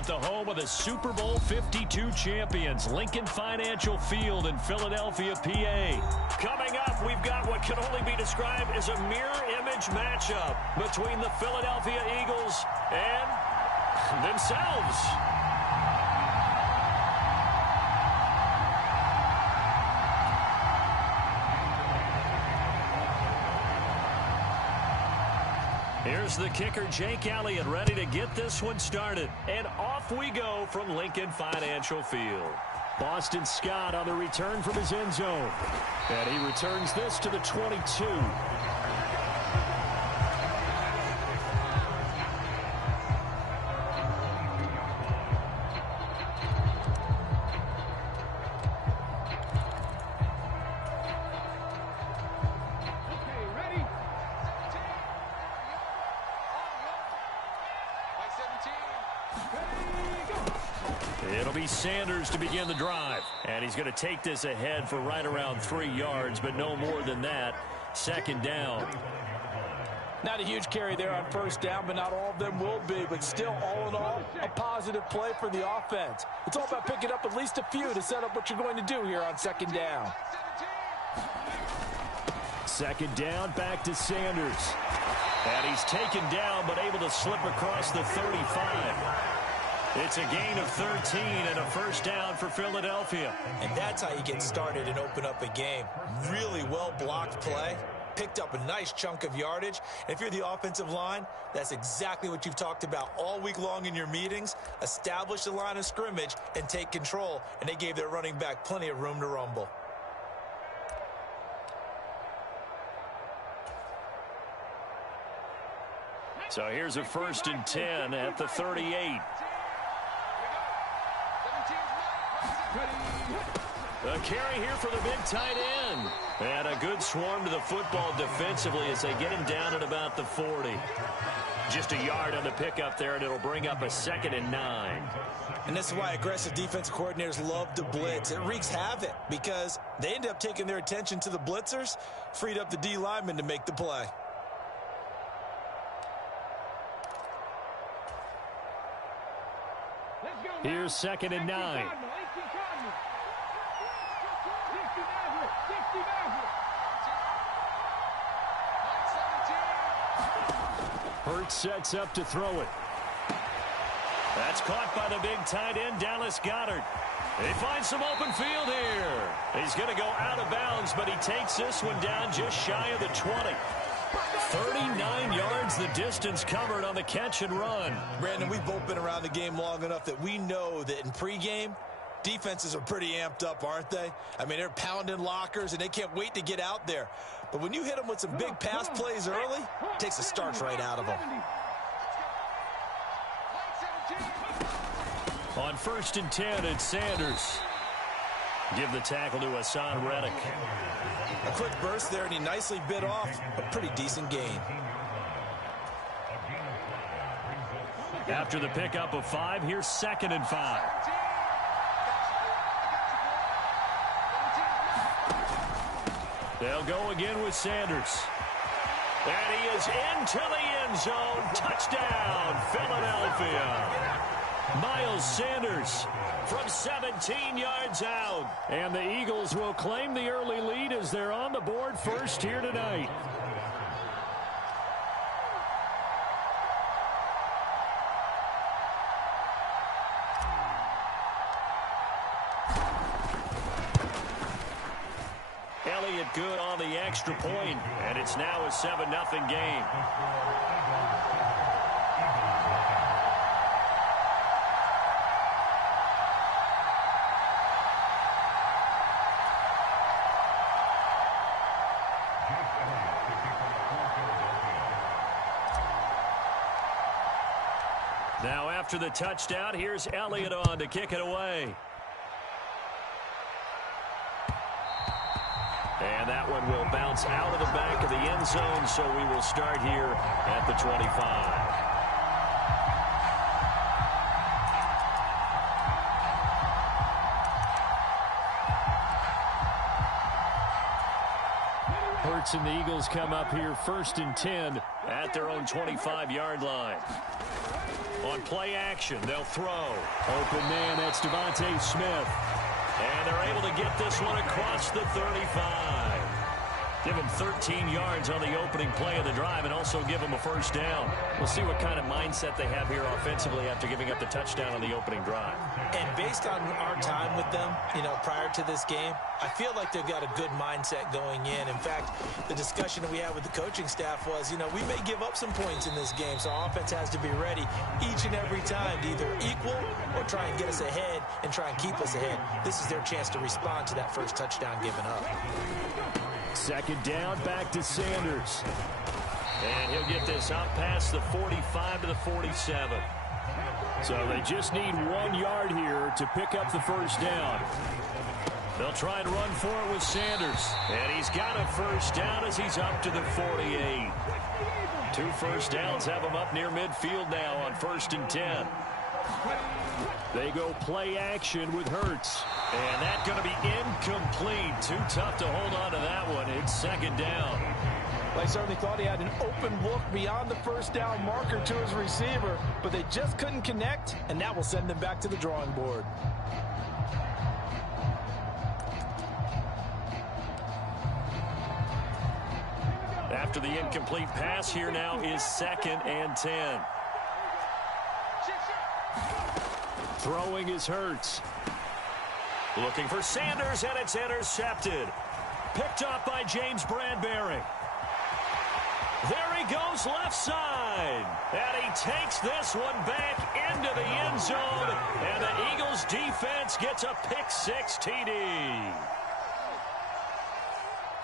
at the home of the Super Bowl 52 champions, Lincoln Financial Field in Philadelphia, PA. Coming up, we've got what can only be described as a mirror image matchup between the Philadelphia Eagles and themselves. Here's the kicker, Jake Elliott, ready to get this one started. And off we go from Lincoln Financial Field. Boston Scott on the return from his end zone. And he returns this to the 22. It'll be Sanders to begin the drive. And he's going to take this ahead for right around 3 yards, but no more than that. Second down. Not a huge carry there on first down, but not all of them will be. But still, all in all, a positive play for the offense. It's all about picking up at least a few to set up what you're going to do here on second down. Second down, back to Sanders. And he's taken down, but able to slip across the 35. It's a gain of 13 and a first down for Philadelphia. And that's how you get started and open up a game. Really well-blocked play. Picked up a nice chunk of yardage. And if you're the offensive line, that's exactly what you've talked about all week long in your meetings. Establish the line of scrimmage and take control. And they gave their running back plenty of room to rumble. So here's a 1st and 10 at the 38. A carry here for the big tight end. And a good swarm to the football defensively as they get him down at about the 40. Just a yard on the pickup there, and it'll bring up a 2nd and 9. And this is why aggressive defensive coordinators love to blitz. It wreaks havoc because they end up taking their attention to the blitzers, freed up the D lineman to make the play. Here's 2nd and 9. Hurts sets up to throw it. That's caught by the big tight end, Dallas Goedert. They find some open field here. He's going to go out of bounds, but he takes this one down just shy of the 20. 39 yards the distance covered on the catch and run. Brandon, we've both been around the game long enough that we know that in pregame, defenses are pretty amped up, aren't they? I mean, they're pounding lockers, and they can't wait to get out there. But when you hit them with some big pass plays early, it takes the starch right out of them. On 1st and 10, it's Sanders. Give the tackle to Hassan Reddick. A quick burst there, and he nicely bit off a pretty decent gain. After the pickup of 5, here's 2nd and 5. They'll go again with Sanders. And he is into the end zone. Touchdown, Philadelphia. Miles Sanders from 17 yards out. And the Eagles will claim the early lead as they're on the board first here tonight. Elliott good on the extra point, and it's now a 7-0 game. Now after the touchdown, here's Elliott on to kick it away. And that one will bounce out of the back of the end zone, so we will start here at the 25. Hurts and the Eagles come up here 1st and 10 at their own 25-yard line. On play action, they'll throw. Open man, that's Devontae Smith. And they're able to get this one across the 35. Give him 13 yards on the opening play of the drive and also give him a first down. We'll see what kind of mindset they have here offensively after giving up the touchdown on the opening drive. And based on our time with them, prior to this game, I feel like they've got a good mindset going in. In fact, the discussion that we had with the coaching staff was, we may give up some points in this game, so our offense has to be ready each and every time to either equal or try and get us ahead and try and keep us ahead. This is their chance to respond to that first touchdown given up. Second down, back to Sanders. And he'll get this up past the 45 to the 47. So they just need 1 yard here to pick up the first down. They'll try and run for it with Sanders. And he's got a first down as he's up to the 48. 2 first downs have him up near midfield now on 1st and 10. They go play action with Hurts. And that's going to be incomplete. Too tough to hold on to that one. It's second down. They certainly thought he had an open look beyond the first down marker to his receiver, but they just couldn't connect, and that will send them back to the drawing board. After the incomplete pass, here now is 2nd and 10. Throwing is Hurts. Looking for Sanders, and it's intercepted. Picked up by James Bradbury. There he goes left side. And he takes this one back into the end zone. And the Eagles defense gets a pick-6 TD.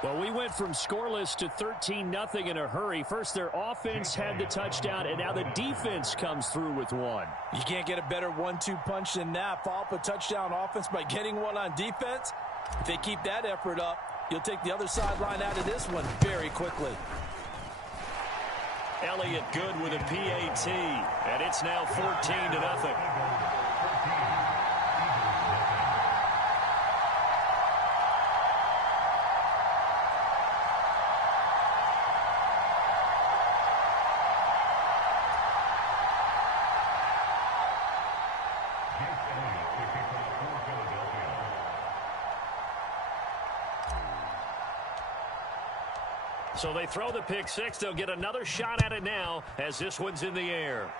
Well, we went from scoreless to 13-0 in a hurry. First, their offense had the touchdown, and now the defense comes through with one. You can't get a better 1-2 punch than that. Follow up a touchdown offense by getting one on defense. If they keep that effort up, you'll take the other sideline out of this one very quickly. Elliott good with a PAT, and it's now 14-0. So they throw the pick-6. They'll get another shot at it now as this one's in the air.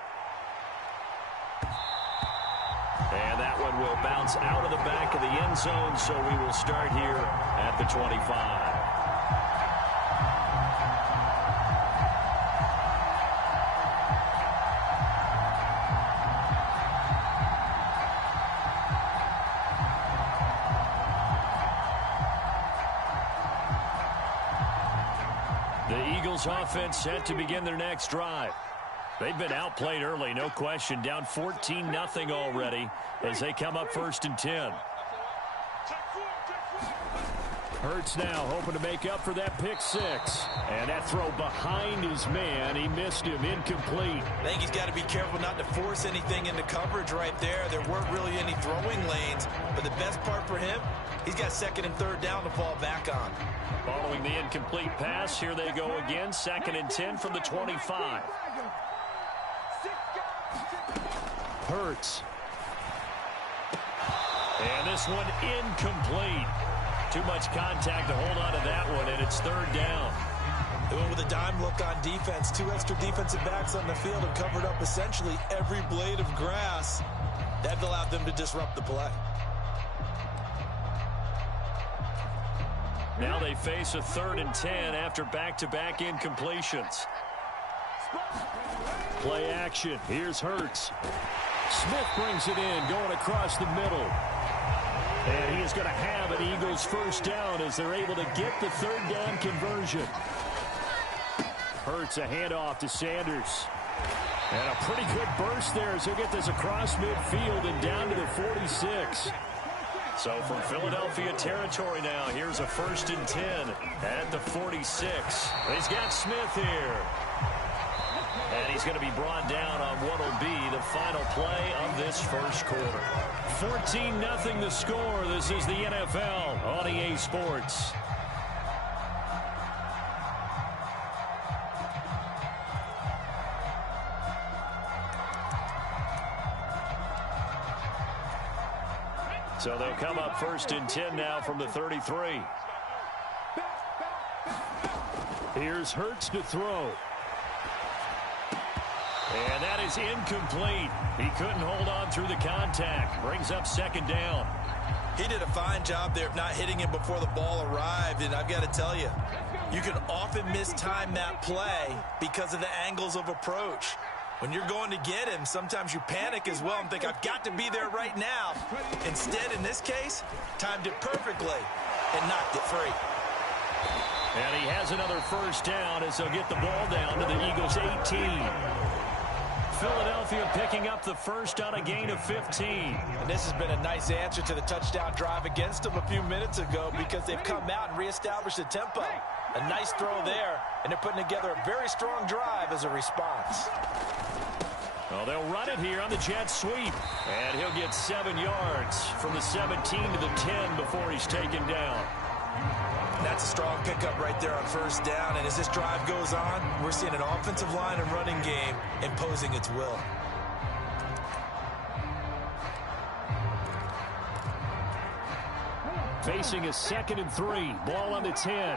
And that one will bounce out of the back of the end zone, so we will start here at the 25. Offense set to begin their next drive. They've been outplayed early, no question. Down 14-0 already as they come up 1st and 10. Hurts now hoping to make up for that pick-6. And that throw behind his man. He missed him. Incomplete. I think he's got to be careful not to force anything into coverage right there. There weren't really any throwing lanes. But the best part for him, he's got 2nd and 3rd down to fall back on. Following the incomplete pass, here they go again. 2nd and 10 from the 25. Hurts. And this one incomplete. Too much contact to hold on to that one, and it's 3rd down. They went with a dime look on defense. 2 extra defensive backs on the field have covered up essentially every blade of grass. That allowed them to disrupt the play. Now they face a 3rd and 10 after back-to-back incompletions. Play action. Here's Hurts. Smith brings it in, going across the middle. And he is going to have an Eagles first down as they're able to get the 3rd down conversion. Hurts a handoff to Sanders. And a pretty good burst there as he'll get this across midfield and down to the 46. So from Philadelphia territory now, here's a 1st and 10 at the 46. He's got Smith here. And he's going to be brought down on what will be the final play of this first quarter. 14-0 the score. This is the NFL on EA Sports. So they'll come up 1st and 10 now from the 33. Here's Hurts to throw. And that is incomplete. He couldn't hold on through the contact. Brings up 2nd down. He did a fine job there of not hitting him before the ball arrived, and I've got to tell you, you can often mistime that play because of the angles of approach. When you're going to get him, sometimes you panic as well and think, I've got to be there right now. Instead, in this case, timed it perfectly and knocked it free. And he has another 1st down as they'll get the ball down to the Eagles' 18. Philadelphia picking up the 1st on a gain of 15. And this has been a nice answer to the touchdown drive against them a few minutes ago because they've come out and reestablished the tempo. A nice throw there, and they're putting together a very strong drive as a response. Well, they'll run it here on the jet sweep. And he'll get 7 yards from the 17 to the 10 before he's taken down. That's a strong pickup right there on 1st down. And as this drive goes on, we're seeing an offensive line and running game imposing its will. Facing a 2nd and 3. Ball on the 10.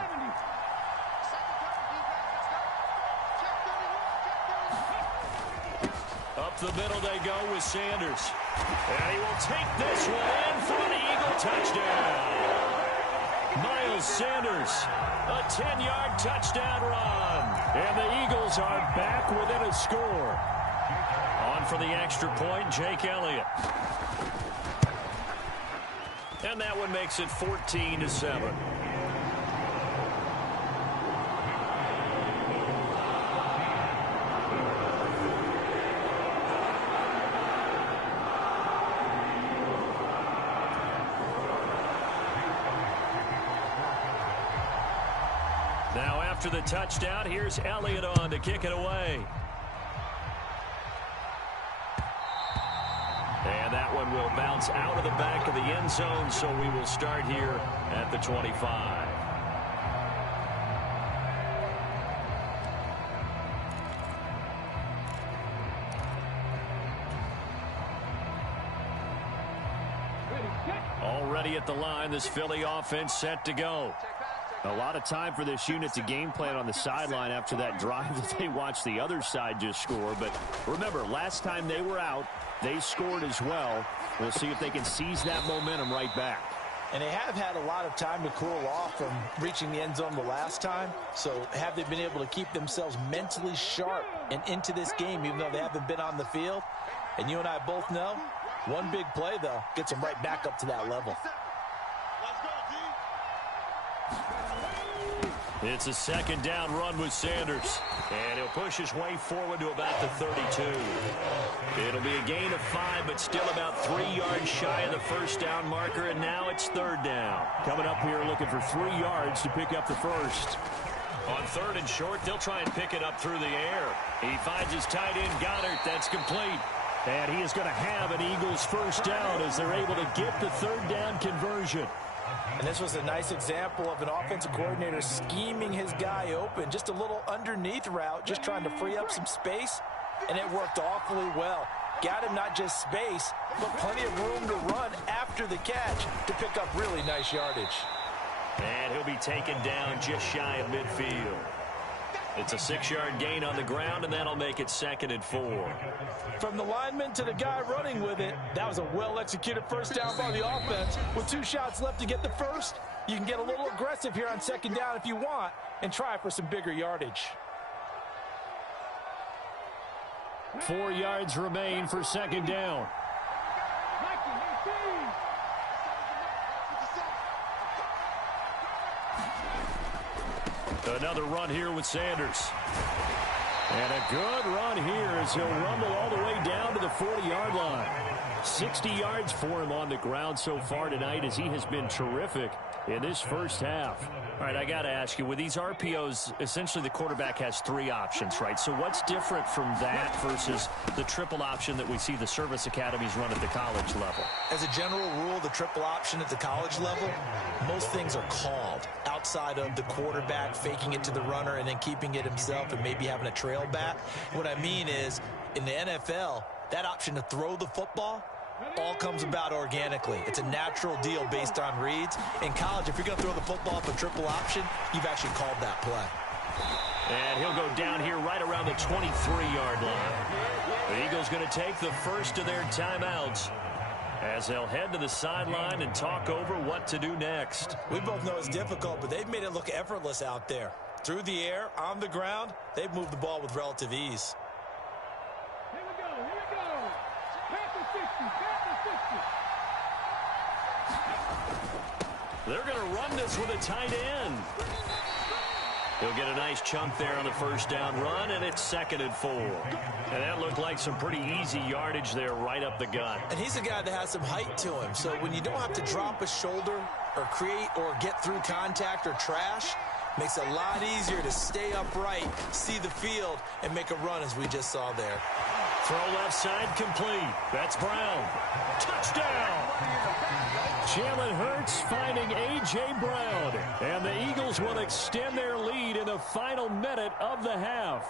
Up the middle they go with Sanders. And he will take this one in for an Eagle touchdown. Miles Sanders, a 10-yard touchdown run. And the Eagles are back within a score. On for the extra point, Jake Elliott. And that one makes it 14-7. Now after the touchdown, here's Elliott on to kick it away. And that one will bounce out of the back of the end zone, so we will start here at the 25. Already at the line, this Philly offense set to go. A lot of time for this unit to game plan on the sideline after that drive that they watched the other side just score. But remember, last time they were out, they scored as well. We'll see if they can seize that momentum right back. And they have had a lot of time to cool off from reaching the end zone the last time. So have they been able to keep themselves mentally sharp and into this game, even though they haven't been on the field? And you and I both know, one big play, though, gets them right back up to that level. It's a 2nd down run with Sanders. And he'll push his way forward to about the 32. It'll be a gain of 5, but still about 3 yards shy of the 1st down marker, and now it's 3rd down. Coming up here looking for 3 yards to pick up the 1st. On 3rd and short, they'll try and pick it up through the air. He finds his tight end, Goddard. That's complete. And he is going to have an Eagles 1st down as they're able to get the 3rd down conversion. And this was a nice example of an offensive coordinator scheming his guy open. Just a little underneath route, just trying to free up some space, and it worked awfully well. Got him not just space, but plenty of room to run after the catch to pick up really nice yardage. And he'll be taken down just shy of midfield. It's a 6-yard gain on the ground, and that'll make it 2nd and 4. From the lineman to the guy running with it, that was a well-executed 1st down by the offense. With 2 shots left to get the 1st, you can get a little aggressive here on 2nd down if you want and try for some bigger yardage. 4 yards remain for 2nd down. Another run here with Sanders. And a good run here as he'll rumble all the way down to the 40-yard line. 60 yards for him on the ground so far tonight as he has been terrific in this first half. All right, I got to ask you, with these RPOs, essentially the quarterback has 3 options, right? So what's different from that versus the triple option that we see the service academies run at the college level? As a general rule, the triple option at the college level, most things are called outside of the quarterback faking it to the runner and then keeping it himself and maybe having a trail back. What I mean is, in the NFL, that option to throw the football all comes about organically. It's a natural deal based on reads. In college, if you're going to throw the football up a triple option, you've actually called that play. And he'll go down here right around the 23-yard line. The Eagles going to take the first of their timeouts as they'll head to the sideline and talk over what to do next. We both know it's difficult, but they've made it look effortless out there. Through the air, on the ground, they've moved the ball with relative ease. Here we go. Pass the 60. They're going to run this with a tight end. He'll get a nice chunk there on the first down run, and it's 2nd and 4. And that looked like some pretty easy yardage there right up the gut. And he's a guy that has some height to him, so when you don't have to drop a shoulder or create or get through contact or trash, makes it a lot easier to stay upright, see the field, and make a run as we just saw there. Throw left side complete. That's Brown. Touchdown! Jalen Hurts finding A.J. Brown. And the Eagles will extend their lead in the final minute of the half.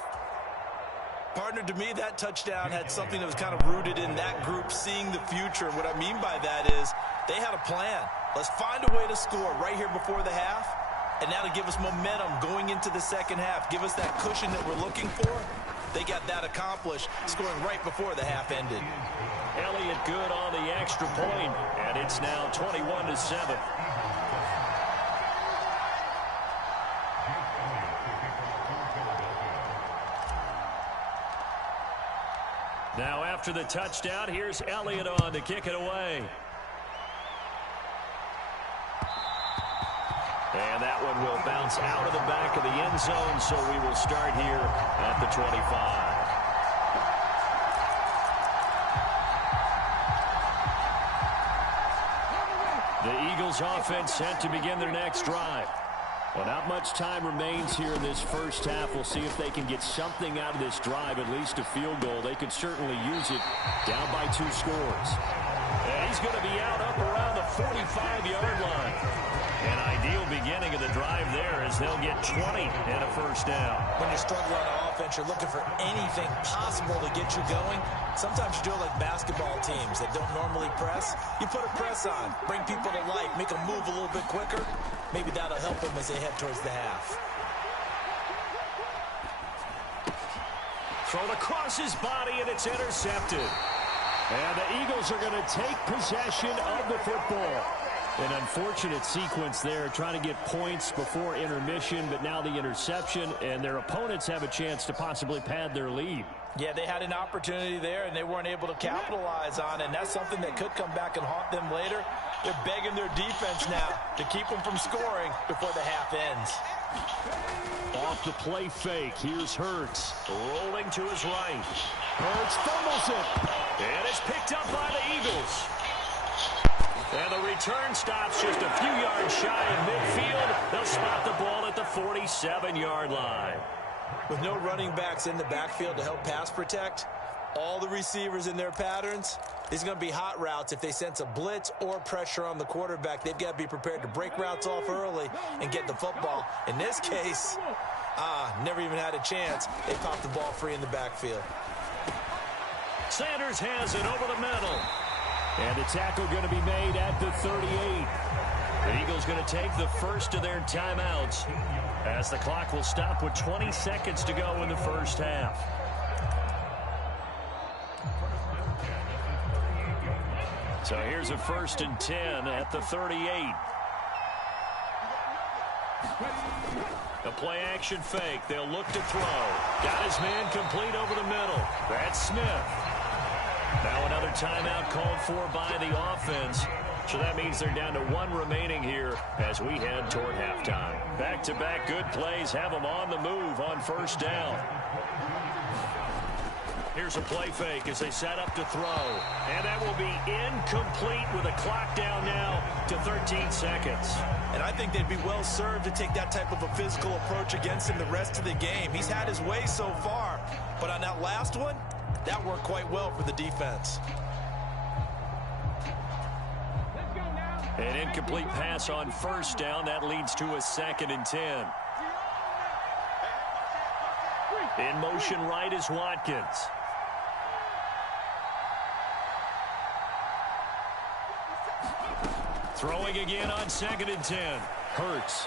Partner, to me, that touchdown had something that was kind of rooted in that group seeing the future. What I mean by that is they had a plan. Let's find a way to score right here before the half. And now to give us momentum going into the second half, give us that cushion that we're looking for. They got that accomplished, scoring right before the half ended. Elliott good on the extra point, and it's now 21-7. Now after the touchdown, here's Elliott on to kick it away. And that one will bounce out of the back of the end zone, so we will start here at the 25. The Eagles offense set to begin their next drive. Well, not much time remains here in this first half. We'll see if they can get something out of this drive, at least a field goal. They could certainly use it down by 2 scores. And he's going to be out up around the 45-yard line. An ideal beginning of the drive there as they'll get 20 and a first down. When you're struggling on offense, you're looking for anything possible to get you going. Sometimes you do it like basketball teams that don't normally press. You put a press on, bring people to life, make them move a little bit quicker. Maybe that'll help them as they head towards the half. Thrown across his body, and it's intercepted. And the Eagles are going to take possession of the football. An unfortunate sequence there, trying to get points before intermission, but now the interception, and their opponents have a chance to possibly pad their lead. Yeah, they had an opportunity there, and they weren't able to capitalize on it, and that's something that could come back and haunt them later. They're begging their defense now to keep them from scoring before the half ends. Off the play fake, here's Hurts, rolling to his right. Hurts fumbles it, and it's picked up by the Eagles. And the return stops just a few yards shy of midfield. They'll spot the ball at the 47-yard line. With no running backs in the backfield to help pass protect, all the receivers in their patterns, these are going to be hot routes. If they sense a blitz or pressure on the quarterback, they've got to be prepared to break routes off early and get the football. In this case, never even had a chance. They popped the ball free in the backfield. Sanders has it over the middle. And the tackle going to be made at the 38. The Eagles going to take the first of their timeouts as the clock will stop with 20 seconds to go in the first half. So here's a 1st and 10 at the 38. A play action fake. They'll look to throw. Got his man complete over the middle. That's Smith. Now another timeout called for by the offense. So that means they're down to 1 remaining here as we head toward halftime. Back-to-back good plays have them on the move on first down. Here's a play fake as they set up to throw. And that will be incomplete with a clock down now to 13 seconds. And I think they'd be well served to take that type of a physical approach against him the rest of the game. He's had his way so far. But on that last one, that worked quite well for the defense. An incomplete pass on first down. That leads to a 2nd and 10. In motion right is Watkins. Throwing again on 2nd and 10. Hurts.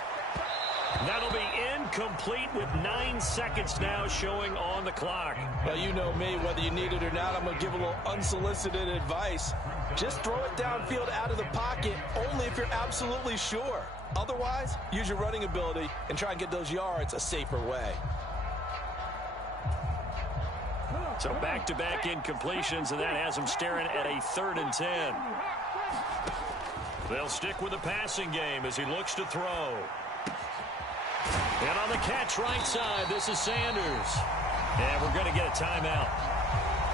That'll be incomplete with 9 seconds now showing on the clock. Well, you know me, whether you need it or not, I'm going to give a little unsolicited advice. Just throw it downfield out of the pocket, only if you're absolutely sure. Otherwise, use your running ability and try and get those yards a safer way. So back-to-back incompletions, and that has them staring at a 3rd and 10. They'll stick with the passing game as he looks to throw. And on the catch right side, this is Sanders. And we're going to get a timeout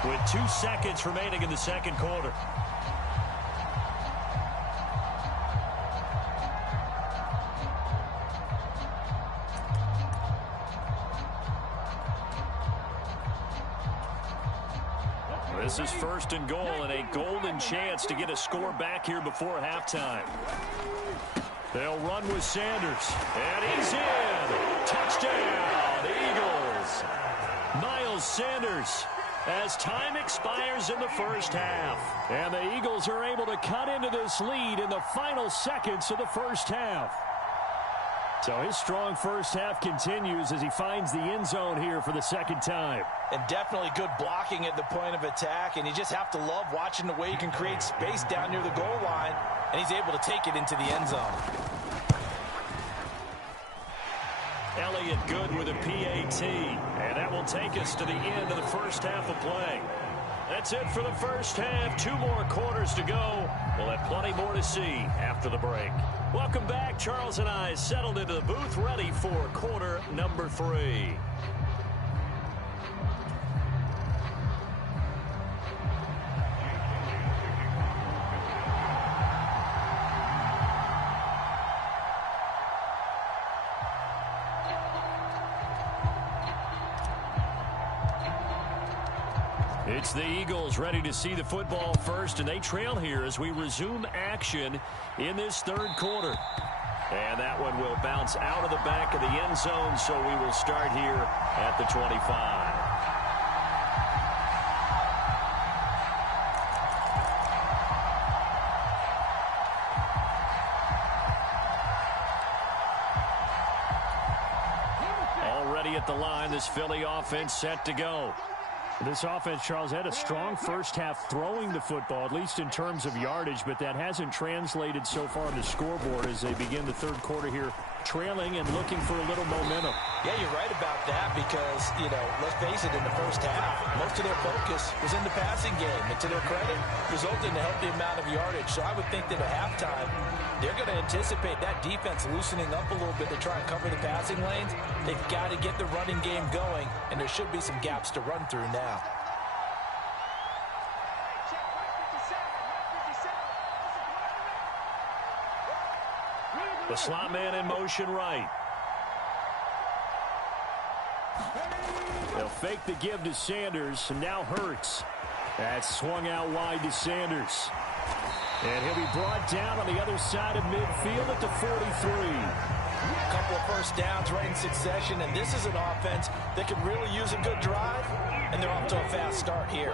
with 2 seconds remaining in the second quarter. This is 1st and goal and a golden chance to get a score back here before halftime. They'll run with Sanders. And he's in. Touchdown, Eagles. Miles Sanders as time expires in the first half. And the Eagles are able to cut into this lead in the final seconds of the first half. So his strong first half continues as he finds the end zone here for the second time. And definitely good blocking at the point of attack. And you just have to love watching the way he can create space down near the goal line. And he's able to take it into the end zone. Elliott good with a PAT. And that will take us to the end of the first half of play. That's it for the first half. 2 more quarters to go. We'll have plenty more to see after the break. Welcome back. Charles and I settled into the booth ready for quarter number 3. It's the Eagles ready to see the football first, and they trail here as we resume action in this 3rd quarter. And that one will bounce out of the back of the end zone, so we will start here at the 25. Already at the line, this Philly offense set to go. This offense, Charles, had a strong first half throwing the football, at least in terms of yardage, but that hasn't translated so far on the scoreboard as they begin the 3rd quarter here, trailing and looking for a little momentum. Yeah, you're right about that because, let's face it, in the first half, most of their focus was in the passing game. And to their credit, resulted in a healthy amount of yardage. So I would think that at halftime, they're going to anticipate that defense loosening up a little bit to try and cover the passing lanes. They've got to get the running game going, and there should be some gaps to run through now. The slot man in motion right. They'll fake the give to Sanders, and now Hurts. That's swung out wide to Sanders. And he'll be brought down on the other side of midfield at the 43. A couple of first downs right in succession, and this is an offense that could really use a good drive, and they're off to a fast start here.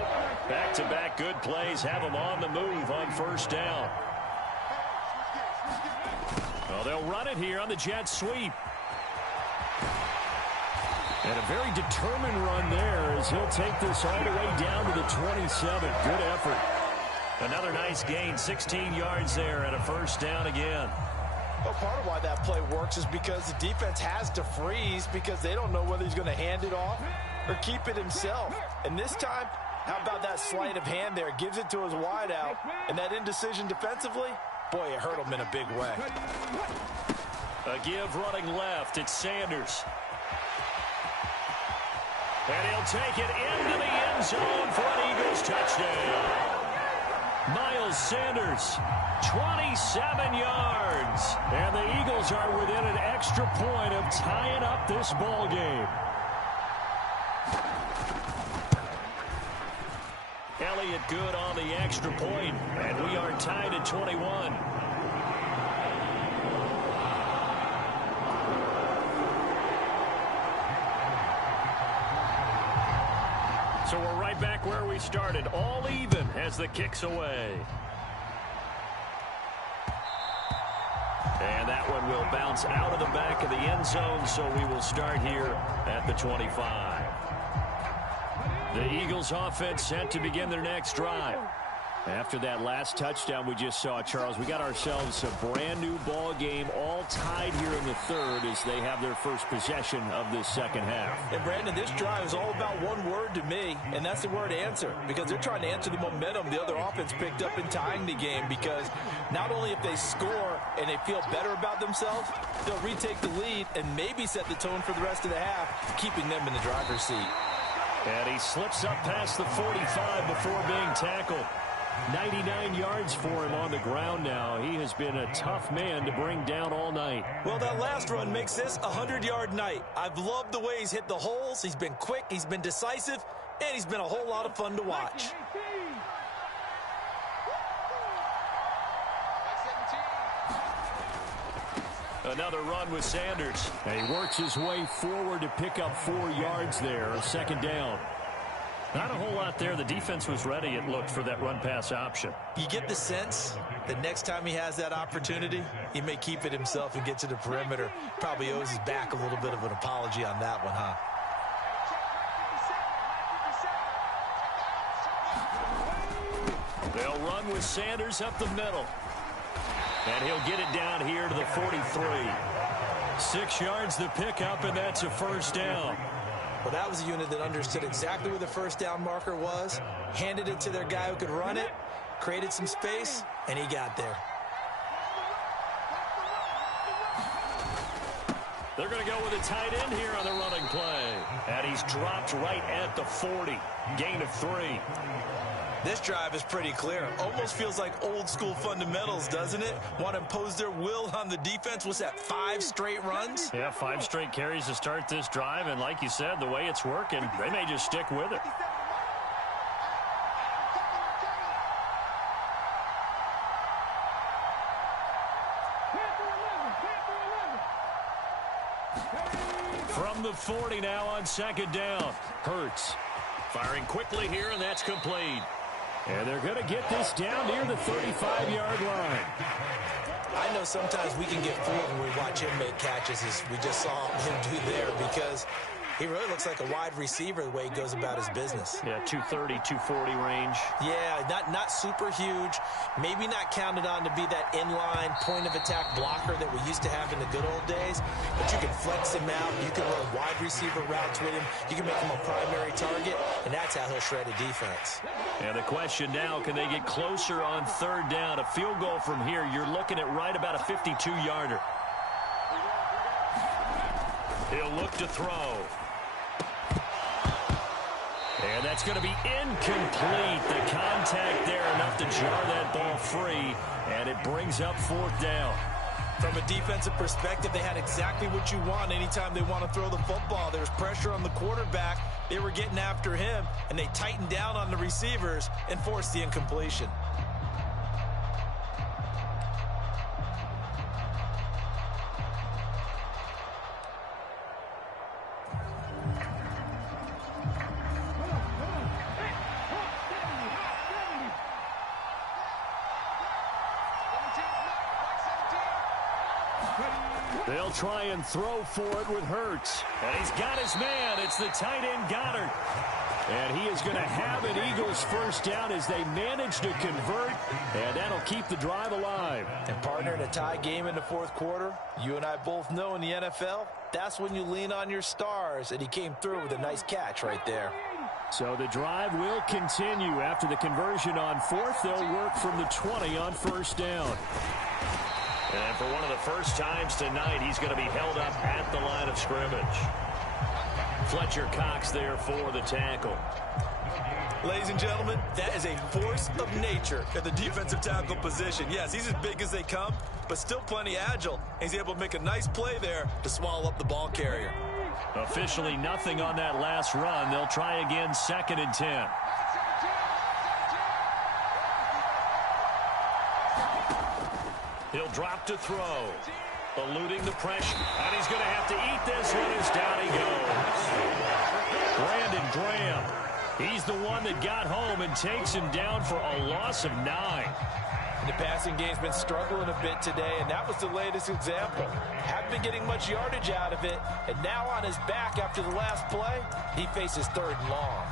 Back-to-back good plays have them on the move on first down. Well, they'll run it here on the jet sweep. And a very determined run there as he'll take this all the way down to the 27. Good effort. Another nice gain, 16 yards there and a first down again. Well, part of why that play works is because the defense has to freeze because they don't know whether he's going to hand it off or keep it himself. And this time, how about that sleight of hand there? Gives it to his wideout. And that indecision defensively, boy, it hurt him in a big way. A give running left. It's Sanders. And he'll take it into the end zone for an Eagles touchdown. Miles Sanders, 27 yards. And the Eagles are within an extra point of tying up this ball game. Elliott good on the extra point, and we are tied at 21. So we're right back where we started, all even as the kick's away. And that one will bounce out of the back of the end zone, so we will start here at the 25. The Eagles offense set to begin their next drive. After that last touchdown we just saw, Charles, we got ourselves a brand new ball game, all tied here in the third as they have their first possession of this second half. And Brandon, this drive is all about one word to me, and that's the word answer, because they're trying to answer the momentum the other offense picked up in tying the game, because not only if they score and they feel better about themselves, they'll retake the lead and maybe set the tone for the rest of the half, keeping them in the driver's seat. And he slips up past the 45 before being tackled. 99 yards for him on the ground now. He has been a tough man to bring down all night. Well, that last run makes this a 100-yard night. I've loved the way he's hit the holes. He's been quick, he's been decisive, and he's been a whole lot of fun to watch. Another run with Sanders. And he works his way forward to pick up 4 yards there. Second down. Not a whole lot there. The defense was ready, it looked, for that run-pass option. You get the sense that next time he has that opportunity, he may keep it himself and get to the perimeter. Probably owes his back a little bit of an apology on that one, huh? They'll run with Sanders up the middle. And he'll get it down here to the 43. 6 yards the pickup, and that's a first down. Well, that was a unit that understood exactly where the first down marker was, handed it to their guy who could run it, created some space, and he got there. They're going to go with a tight end here on the running play. And he's dropped right at the 40. Gain of 3. This drive is pretty clear. Almost feels like old school fundamentals, doesn't it? Want to impose their will on the defense. What's that, 5 straight runs? Yeah, 5 straight carries to start this drive. And like you said, the way it's working, they may just stick with it. From the 40 now on second down. Hurts firing quickly here, and that's complete. And they're going to get this down near the 35-yard line. I know sometimes we can get fooled when we watch him make catches, as we just saw him do there, because he really looks like a wide receiver the way he goes about his business. Yeah, 230, 240 range. Yeah, not super huge. Maybe not counted on to be that inline point-of-attack blocker that we used to have in the good old days. But you can flex him out. You can run wide receiver routes with him. You can make him a primary target, and that's how he'll shred a defense. And the question now, can they get closer on third down? A field goal from here, you're looking at right about a 52-yarder. He'll look to throw. And that's going to be incomplete. The contact there enough to jar that ball free, and it brings up fourth down. From a defensive perspective, they had exactly what you want anytime they want to throw the football. There was pressure on the quarterback. They were getting after him, and they tightened down on the receivers and forced the incompletion. They'll try and throw for it with Hurts. And he's got his man. It's the tight end Goddard. And he is going to have an Eagles first down as they manage to convert. And that'll keep the drive alive. And partner, in a tie game in the fourth quarter, you and I both know in the NFL, that's when you lean on your stars. And he came through with a nice catch right there. So the drive will continue. After the conversion on fourth, they'll work from the 20 on first down. And for one of the first times tonight, he's going to be held up at the line of scrimmage. Fletcher Cox there for the tackle. Ladies and gentlemen, that is a force of nature at the defensive tackle position. Yes, he's as big as they come, but still plenty agile. He's able to make a nice play there to swallow up the ball carrier. Officially nothing on that last run. They'll try again, 2nd and 10. He'll drop to throw, eluding the pressure, and he's going to have to eat this one as down he goes. Brandon Graham, he's the one that got home and takes him down for a loss of 9. The passing game's been struggling a bit today, and that was the latest example. Haven't been getting much yardage out of it, and now on his back after the last play, he faces 3rd and long.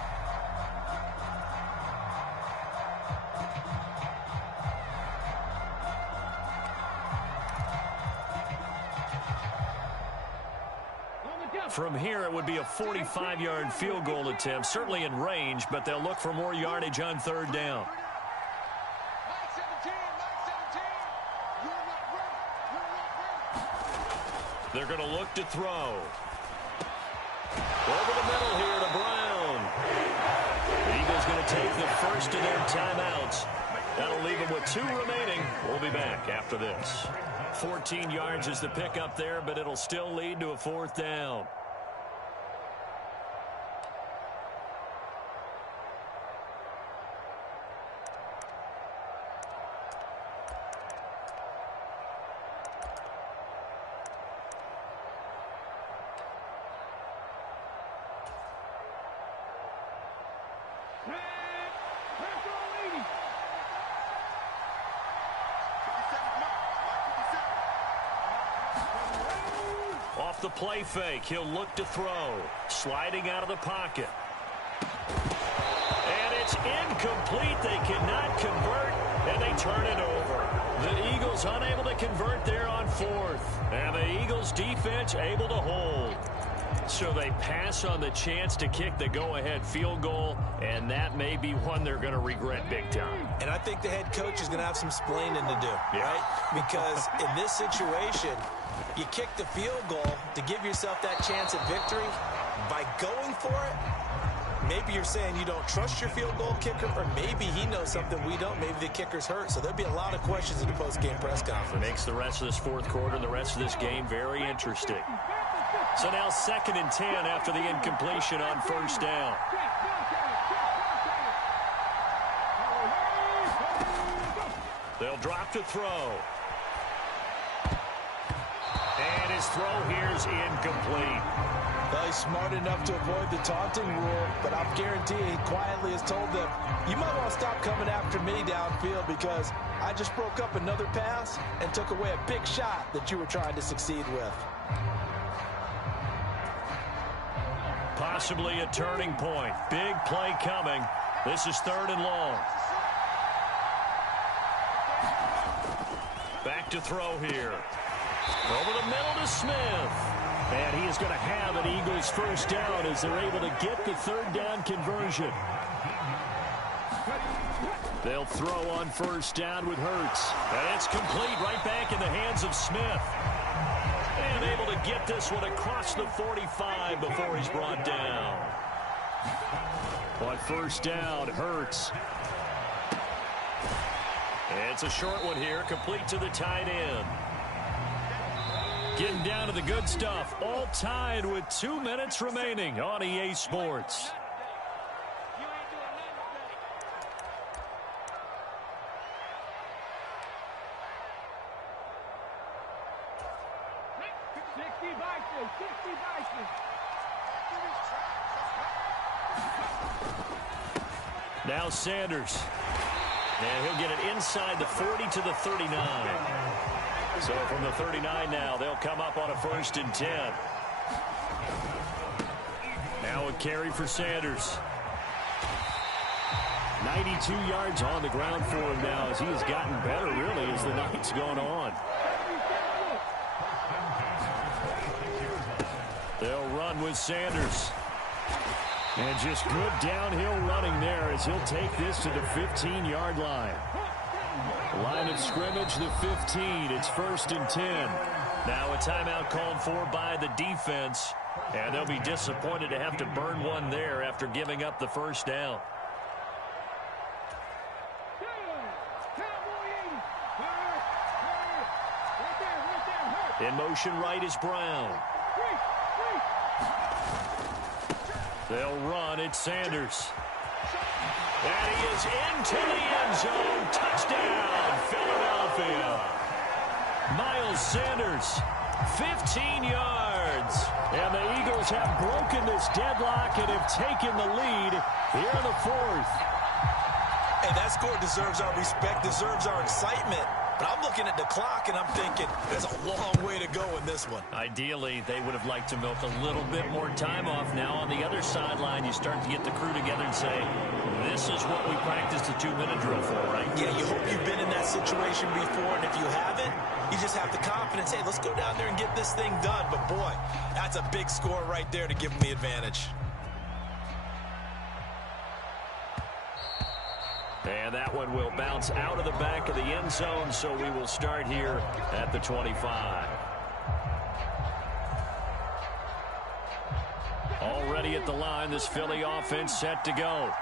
From here, it would be a 45-yard field goal attempt, certainly in range, but they'll look for more yardage on 3rd down. They're going to look to throw. Over the middle here to Brown. The Eagles going to take the first of their timeouts. That'll leave them with 2 remaining. We'll be back after this. 14 yards is the pickup there, but it'll still lead to a 4th down. Off the play fake, he'll look to throw. Sliding out of the pocket. And it's incomplete. They cannot convert, and they turn it over. The Eagles unable to convert there on 4th. And the Eagles defense able to hold. So they pass on the chance to kick the go-ahead field goal, and that may be one they're going to regret big time. And I think the head coach is going to have some splaining to do, right? Because in this situation, you kick the field goal to give yourself that chance at victory. By going for it, maybe you're saying you don't trust your field goal kicker, or maybe he knows something we don't. Maybe the kicker's hurt. So there'll be a lot of questions in the post-game press conference. Makes the rest of this 4th quarter and the rest of this game very interesting. So now 2nd and 10 after the incompletion on 1st down. They'll drop to throw. And his throw here is incomplete. Well, he's smart enough to avoid the taunting rule, but I'm guaranteeing he quietly has told them, you might want to stop coming after me downfield because I just broke up another pass and took away a big shot that you were trying to succeed with. Possibly a turning point. Big play coming. This is 3rd and long. Back to throw here. Over the middle to Smith. And he is going to have an Eagles 1st down as they're able to get the 3rd down conversion. They'll throw on 1st down with Hurts. And it's complete right back in the hands of Smith. And able to get this one across the 45 before he's brought down. On 1st down, Hurts. It's a short one here, complete to the tight end. Getting down to the good stuff, all tied with 2 minutes remaining on EA Sports. Now Sanders. And he'll get it inside the 40 to the 39. So from the 39 now, they'll come up on a 1st and 10. Now a carry for Sanders. 92 yards on the ground for him now as he has gotten better, really, as the night's gone on. They'll run with Sanders. And just good downhill running there as he'll take this to the 15-yard line. Line of scrimmage, the 15. It's 1st and 10. Now a timeout called for by the defense. And they'll be disappointed to have to burn one there after giving up the 1st down. In motion right is Brown. They'll run. It's Sanders. And he is into the end zone. Touchdown, Philadelphia. Miles Sanders, 15 yards. And the Eagles have broken this deadlock and have taken the lead here in the 4th. Hey, that score deserves our respect, deserves our excitement. But I'm looking at the clock, and I'm thinking there's a long way to go in this one. Ideally, they would have liked to milk a little bit more time off. Now on the other sideline, you start to get the crew together and say, this is what we practiced the 2-minute drill for, right? Yeah, you hope you've been in that situation before, and if you haven't, you just have the confidence, hey, let's go down there and get this thing done. But, boy, that's a big score right there to give them the advantage. And that one will bounce out of the back of the end zone, so we will start here at the 25. Already at the line, this Philly offense set to go.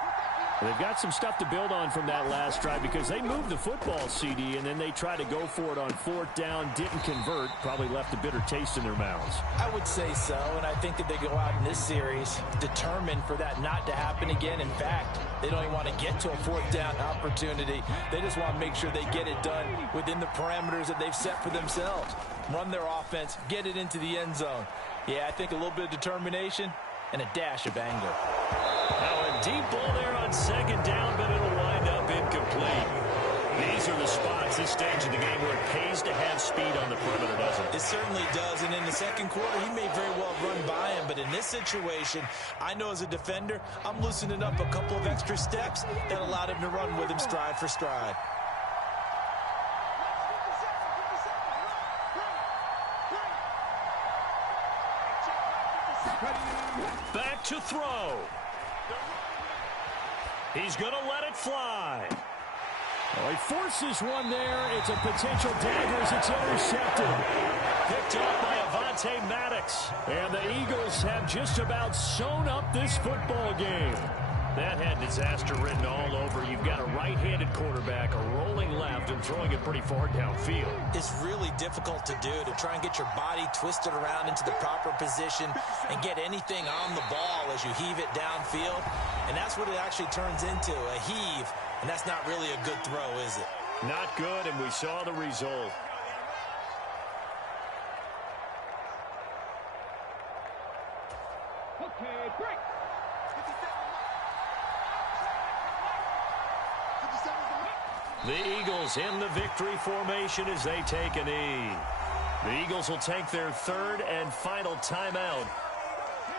They've got some stuff to build on from that last drive because they moved the football, CD, and then they tried to go for it on 4th down, didn't convert, probably left a bitter taste in their mouths. I would say so, and I think that they go out in this series determined for that not to happen again. In fact, they don't even want to get to a 4th down opportunity. They just want to make sure they get it done within the parameters that they've set for themselves. Run their offense, get it into the end zone. Yeah, I think a little bit of determination and a dash of anger. Now a deep ball there on 2nd down, but it'll wind up incomplete. These are the spots, this stage of the game, where it pays to have speed on the perimeter, doesn't it? It certainly does, and in the second quarter, he may very well run by him, but in this situation, I know as a defender, I'm loosening up a couple of extra steps that allowed him to run with him stride for stride. Back to throw. He's going to let it fly. Oh, he forces one there. It's a potential dagger as it's intercepted. Picked up by Avonte Maddox. And the Eagles have just about sewn up this football game. That had disaster written all over. You've got a right-handed quarterback, a rolling left, and throwing it pretty far downfield. It's really difficult to do, to try and get your body twisted around into the proper position and get anything on the ball as you heave it downfield. And that's what it actually turns into, a heave. And that's not really a good throw, is it? Not good, and we saw the result. Okay, break. The Eagles in the victory formation as they take a knee. The Eagles will take their 3rd and final timeout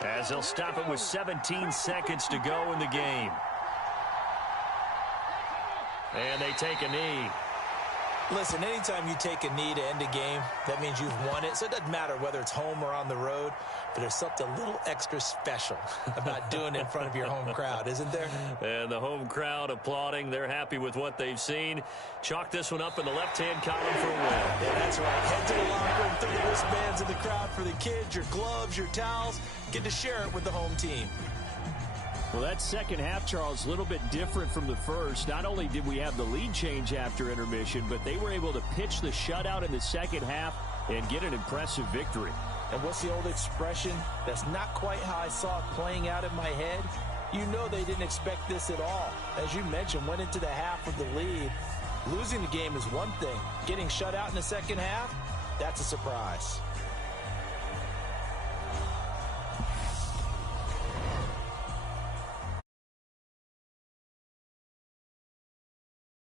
as they'll stop it with 17 seconds to go in the game. And they take a knee. Listen, anytime you take a knee to end a game, that means you've won it. So it doesn't matter whether it's home or on the road, but there's something a little extra special about doing it in front of your home crowd, isn't there? And the home crowd applauding. They're happy with what they've seen. Chalk this one up in the left-hand column for a win. Yeah, that's right. Head to the locker room, throw the wristbands in the crowd for the kids, your gloves, your towels. Get to share it with the home team. Well, that second half, Charles, a little bit different from the first. Not only did we have the lead change after intermission, but they were able to pitch the shutout in the second half and get an impressive victory. And what's the old expression? That's not quite how I saw it playing out in my head. You know they didn't expect this at all. As you mentioned, went into the half with the lead. Losing the game is one thing. Getting shut out in the second half, that's a surprise.